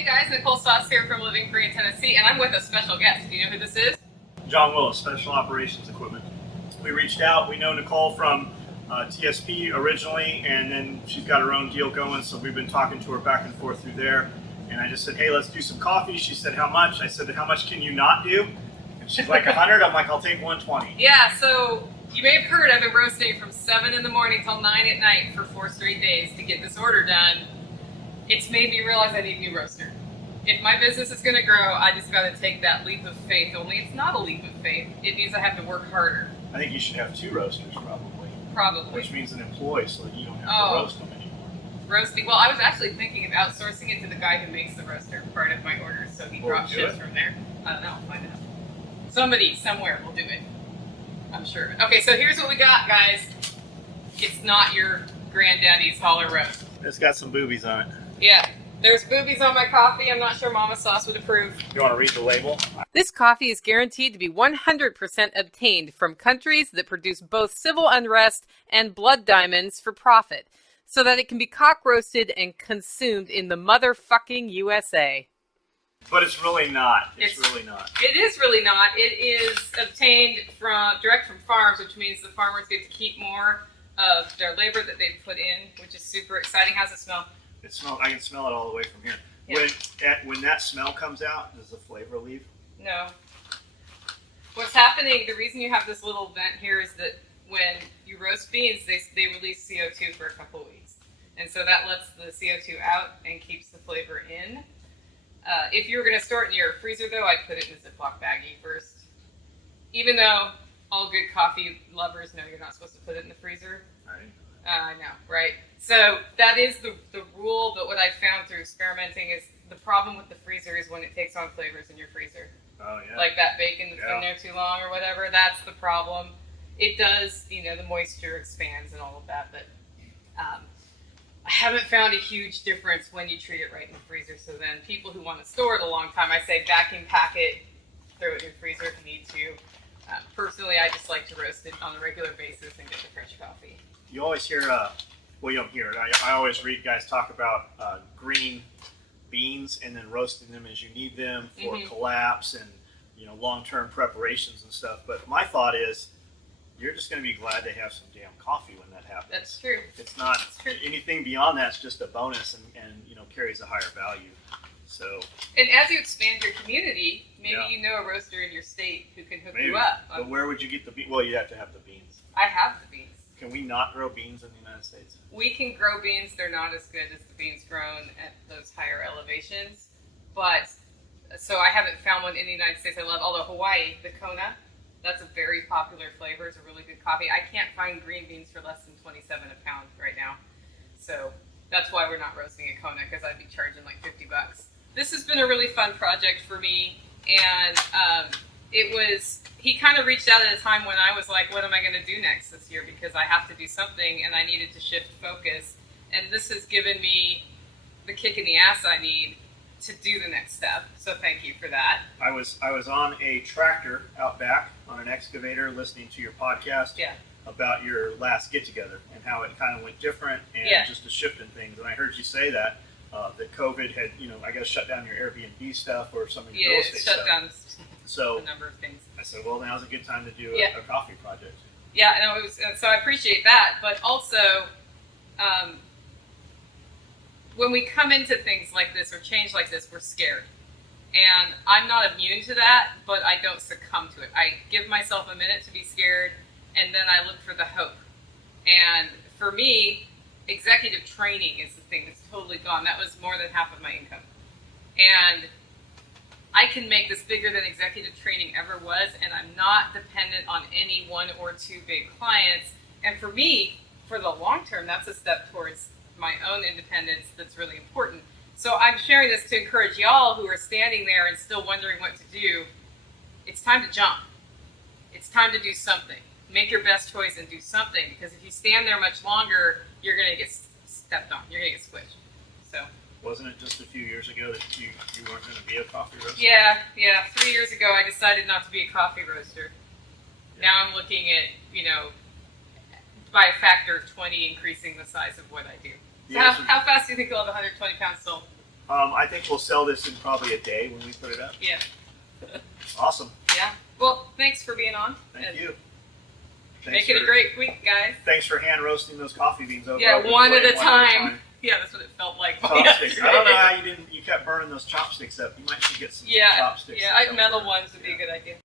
Hey guys, Nicole Sauce here from Living Free in Tennessee, and I'm with a special guest. Do you know who this is? John Willis, Special Operations Equipment. We reached out. We know Nicole from TSP originally, and then she's got her own deal going, so we've been talking to her back and forth through there. And I just said, hey, let's do some coffee. She said, how much? I said, how much can you not do? And she's like, 100. I'm like, I'll take 120. Yeah, so you may have heard I've been roasting from 7 in the morning till 9 at night for 4 straight days to get this order done. It's made me realize I need a new roaster. If my business is going to grow, I just got to take that leap of faith. Only it's not a leap of faith. It means I have to work harder. I think you should have 2 roasters probably. Probably. Which means an employee so that you don't have to roast them anymore. Roasting. Well, I was actually thinking of outsourcing it to the guy who makes the roaster part of my orders, so he drops shifts from there. I don't know. I'll find out. Somebody somewhere will do it. I'm sure. Okay, so here's what we got, guys. It's not your Granddaddy's Holler roast. It's got some boobies on it. Yeah. There's boobies on my coffee. I'm not sure Mama Sauce would approve. You want to read the label? This coffee is guaranteed to be 100% obtained from countries that produce both civil unrest and blood diamonds for profit, so that it can be cock roasted and consumed in the motherfucking USA. But it's really not. It's really not. It is really not. It is obtained direct from farms, which means the farmers get to keep more of their labor that they've put in, which is super exciting. How's it smell? It smells. I can smell it all the way from here. Yeah. When that smell comes out, does the flavor leave? No. What's happening, the reason you have this little vent here is that when you roast beans, they release CO2 for a couple of weeks. And so that lets the CO2 out and keeps the flavor in. If you were going to store it in your freezer, though, I'd put it in a Ziploc baggie first. Even though all good coffee lovers know you're not supposed to put it in the freezer. Right. I know, right? So that is the rule, but what I found through experimenting is the problem with the freezer is when it takes on flavors in your freezer. Oh, yeah. Like that bacon that's been there too long or whatever, that's the problem. It does, the moisture expands and all of that, but I haven't found a huge difference when you treat it right in the freezer. So then people who want to store it a long time, I say vacuum pack it, throw it in your freezer if you need to. Personally, I just like to roast it on a regular basis and get the fresh coffee. You always hear, well, you don't hear it. I always read guys talk about green beans and then roasting them as you need them for collapse and long-term preparations and stuff. But my thought is, you're just going to be glad to have some damn coffee when that happens. That's true. It's not anything beyond that's just a bonus and carries a higher value. So. And as you expand your community, maybe you know a roaster in your state who can hook you up. But where would you get the beans? Well, you'd have to have the beans. I have the beans. Can we not grow beans in the United States? We can grow beans. They're not as good as the beans grown at those higher elevations. But, so I haven't found one in the United States I love. Although Hawaii, the Kona, that's a very popular flavor. It's a really good coffee. I can't find green beans for less than $27 a pound right now. So that's why we're not roasting a Kona, because I'd be charging like $50. This has been a really fun project for me. And he kind of reached out at a time when I was like, what am I going to do next this year? Because I have to do something and I needed to shift focus. And this has given me the kick in the ass I need to do the next step. So thank you for that. I was on a tractor out back on an excavator listening to your podcast about your last get together and how it kind of went different and just a shift in things. And I heard you say that COVID had, I guess shut down your Airbnb stuff or some of your real estate stuff. Yeah, it shut down a number of things. I said, well, now's a good time to do a coffee project. Yeah, no, so I appreciate that. But also, when we come into things like this or change like this, we're scared. And I'm not immune to that, but I don't succumb to it. I give myself a minute to be scared, and then I look for the hope. And for me, executive training is the thing that's totally gone. That was more than half of my income. And I can make this bigger than executive training ever was, and I'm not dependent on any 1 or 2 big clients. And for me, for the long term, that's a step towards my own independence that's really important. So I'm sharing this to encourage y'all who are standing there and still wondering what to do. It's time to jump. It's time to do something. Make your best choice and do something, because if you stand there much longer, you're going to get stepped on. You're going to get squished. So. Wasn't it just a few years ago that you weren't going to be a coffee roaster? Yeah. 3 years ago, I decided not to be a coffee roaster. Yeah. Now I'm looking at, by a factor of 20, increasing the size of what I do. So how fast do you think you'll have 120 pounds sold? I think we'll sell this in probably a day when we put it up. Yeah. Awesome. Yeah. Well, thanks for being on. Thank you. Make it a great week, guys. Thanks for hand roasting those coffee beans over. Yeah, one at a time. Yeah, that's what it felt like. Chopsticks. I don't know how you kept burning those chopsticks up. You might should get some chopsticks. Yeah, metal ones would be a good idea.